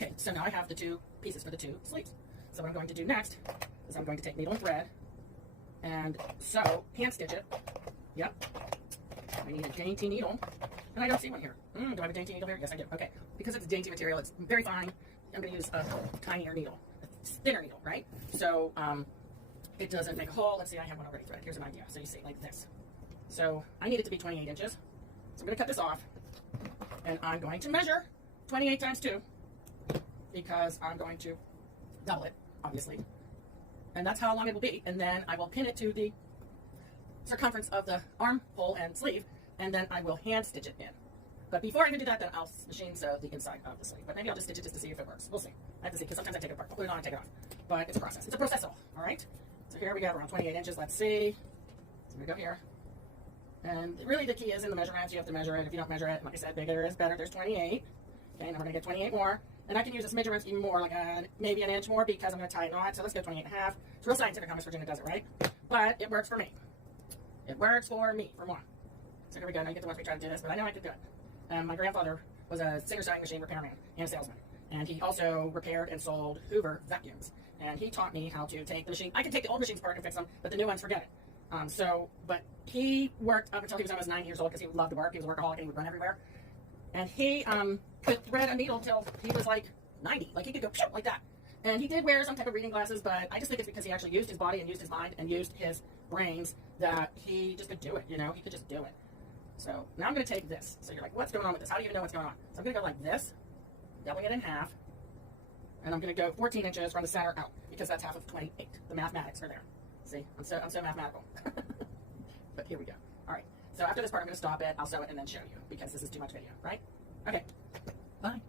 Okay, so now I have the two pieces for the two sleeves. So what I'm going to do next is I'm going to take needle and thread and sew, hand stitch it. Yep. I need a dainty needle, and I don't see one here. Do I have a dainty needle here? Yes, I do. Okay, because it's dainty material, it's very fine. I'm going to use a tinier needle, a thinner needle, right? So it doesn't make a hole. Let's see, I have one already threaded. Here's an idea. So you see, like this. So I need it to be 28 inches. So I'm going to cut this off, and I'm going to measure 28 times 2 because I'm going to double it, obviously. And that's how long it will be. And then I will pin it to the circumference of the armhole and sleeve, and then I will hand stitch it in. But before I even do that, then I'll machine sew the inside of the sleeve. But maybe I'll just stitch it just to see if it works. We'll see. I have to see, because sometimes I take it apart. I'll put it on and take it off. But it's a process. It's a process, all right? So here we go, around 28 inches. Let's see. So we go here. And really the key is in the measurements. You have to measure it. If you don't measure it, like I said, bigger is better. There's 28. Okay, now we're going to get 28 more. And I can use this measurements even more, like maybe an inch more, because I'm going to tie it knot. So let's go 28 and a half. It's real scientific how Miss Virginia does it, right? But it works for me. It works for me, for one. So here we go. Now you get to watch me try to do this, but I know I could do it. My grandfather was a Singer sewing machine repairman and a salesman. And he also repaired and sold Hoover vacuums. And he taught me how to take the machine. I can take the old machines apart and fix them, but the new ones, forget it. But he worked up until he was almost 9 years old because he loved to work. He was a workaholic and he would run everywhere. And he could thread a needle until he was like 90. Like he could go like that. And he did wear some type of reading glasses, but I just think it's because he actually used his body and used his mind and used his brains that he just could do it, you know? He could just do it. So now I'm going to take this. So you're like, what's going on with this? How do you even know what's going on? So I'm going to go like this, doubling it in half, and I'm going to go 14 inches from the center out because that's half of 28. The mathematics are there. See, I'm so mathematical. But here we go. All right. So after this part, I'm going to stop it. I'll sew it and then show you because this is too much video, right? Okay. Bye.